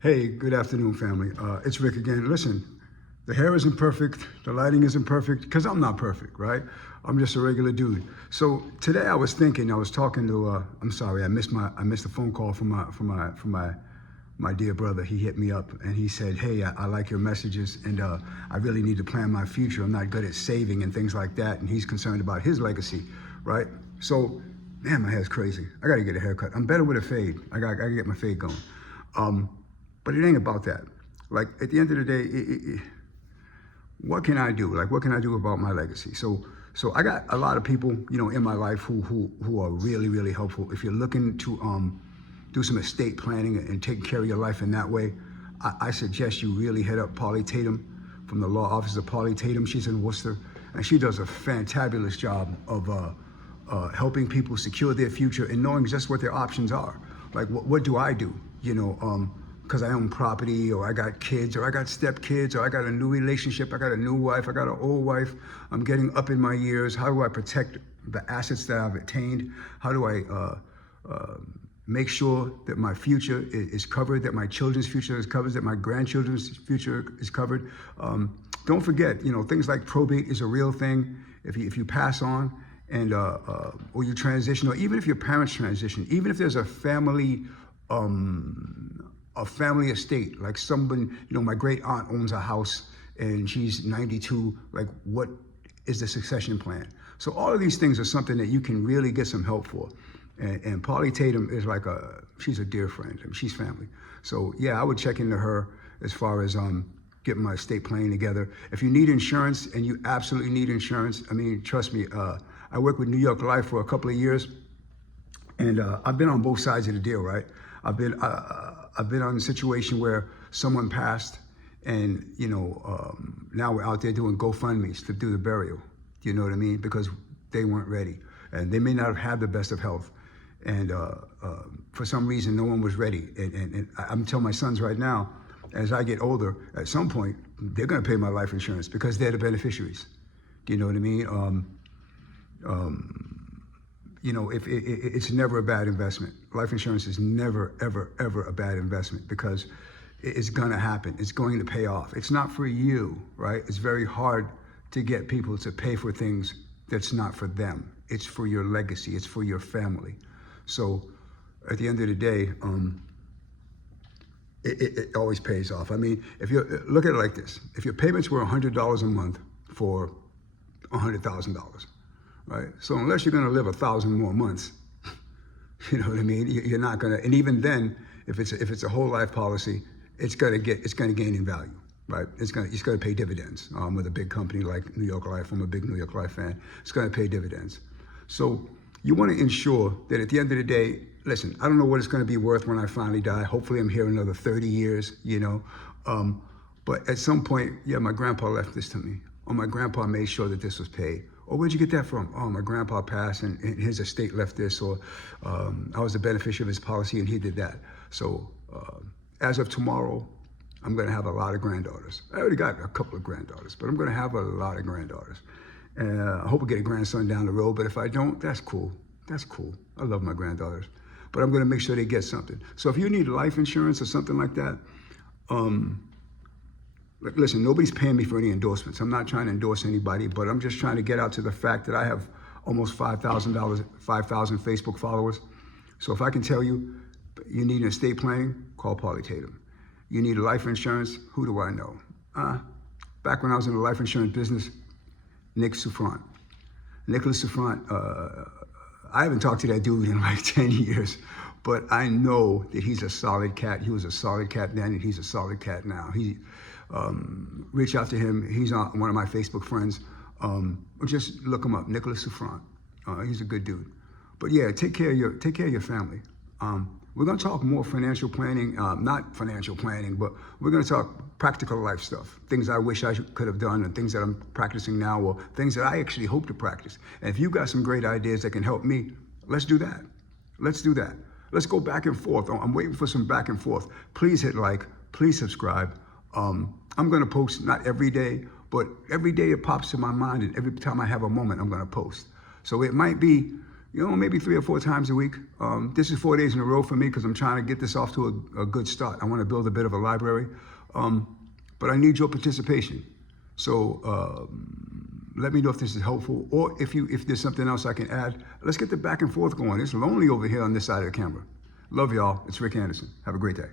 Hey, good afternoon, family. It's Rick again. Listen, the hair isn't perfect, the lighting isn't perfect, because I'm not perfect, right? I'm just a regular dude. So today I was thinking, I was talking to, I'm sorry, I missed a phone call from my dear brother. He hit me up and he said, hey, I like your messages and I really need to plan my future. I'm not good at saving and things like that. And he's concerned about his legacy, right? So, man, my hair's crazy. I gotta get a haircut. I'm better with a fade. I gotta get my fade going. Um, but it ain't about that. Like at the end of the day, what can I do? Like what can I do about my legacy? So I got a lot of people, in my life who are really, really helpful. If you're looking to do some estate planning and taking care of your life in that way, I suggest you really hit up Polly Tatum from the law office of Polly Tatum. She's in Worcester, and she does a fantabulous job of helping people secure their future and knowing just what their options are. Like, what do I do? Because I own property, or I got kids, or I got stepkids, or I got a new relationship, I got a new wife, I got an old wife, I'm getting up in my years. How do I protect the assets that I've attained? How do I make sure that my future is covered, that my children's future is covered, that my grandchildren's future is covered? Don't forget, things like probate is a real thing. If you pass on and or you transition, or even if your parents transition, even if there's a family estate, like someone, my great aunt owns a house and she's 92, like what is the succession plan? So all of these things are something that you can really get some help for. And Polly Tatum is she's a dear friend. I mean, she's family. So yeah, I would check into her as far as getting my estate plan together. If you need insurance, and you absolutely need insurance, I mean, trust me, I worked with New York Life for a couple of years, and I've been on both sides of the deal, right? I've been on a situation where someone passed, and now we're out there doing GoFundMe's to do the burial. You know what I mean? Because they weren't ready, and they may not have had the best of health, and for some reason, no one was ready. And I'm telling my sons right now, as I get older, at some point, they're going to pay my life insurance because they're the beneficiaries. Do you know what I mean? If it's never a bad investment. Life insurance is never, ever, ever a bad investment because it's going to happen. It's going to pay off. It's not for you, right? It's very hard to get people to pay for things that's not for them. It's for your legacy. It's for your family. So at the end of the day, it always pays off. I mean, if you look at it like this, if your payments were $100 a month for $100,000, right? So unless you're going to live 1,000 more months, you know what I mean? You're not going to. And even then, if it's a whole life policy, it's going to gain in value, right? It's going to pay dividends. With a big company like New York Life, I'm a big New York Life fan. It's going to pay dividends. So you want to ensure that at the end of the day, listen, I don't know what it's going to be worth when I finally die. Hopefully, I'm here another 30 years. But at some point, yeah, my grandpa left this to me, or my grandpa made sure that this was paid. Or where'd you get that from? Oh, my grandpa passed and his estate left this, or I was the beneficiary of his policy and he did that. So as of tomorrow, I'm gonna have a lot of granddaughters. I already got a couple of granddaughters, but I'm gonna have a lot of granddaughters. And I hope I get a grandson down the road, but if I don't, that's cool. That's cool. I love my granddaughters. But I'm gonna make sure they get something. So if you need life insurance or something like that, listen, nobody's paying me for any endorsements. I'm not trying to endorse anybody, but I'm just trying to get out to the fact that I have almost 5,000 Facebook followers. So if I can tell you, you need an estate planning, call Polly Tatum. You need a life insurance, who do I know? Back when I was in the life insurance business, Nick Souffrant. Nicholas Souffrant, I haven't talked to that dude in like 10 years, but I know that he's a solid cat. He was a solid cat then, and he's a solid cat now. Reach out to him. He's on one of my Facebook friends. Or just look him up, Nicholas Souffrant. He's a good dude. But yeah, take care of your family. We're gonna talk more financial planning, not financial planning, but we're gonna talk practical life stuff, things I wish I could have done, and things that I'm practicing now, or things that I actually hope to practice. And if you got some great ideas that can help me, let's do that. Let's do that. Let's go back and forth. I'm waiting for some back and forth. Please hit like, please subscribe. I'm gonna post not every day, but every day it pops in my mind, and every time I have a moment, I'm gonna post. So it might be maybe 3 or 4 times a week. This is 4 days in a row for me because I'm trying to get this off to a good start. I want to build a bit of a library, but I need your participation. So let me know if this is helpful, or if there's something else I can add. Let's get the back and forth going. It's lonely over here on this side of the camera. Love y'all. It's Rick Anderson. Have a great day.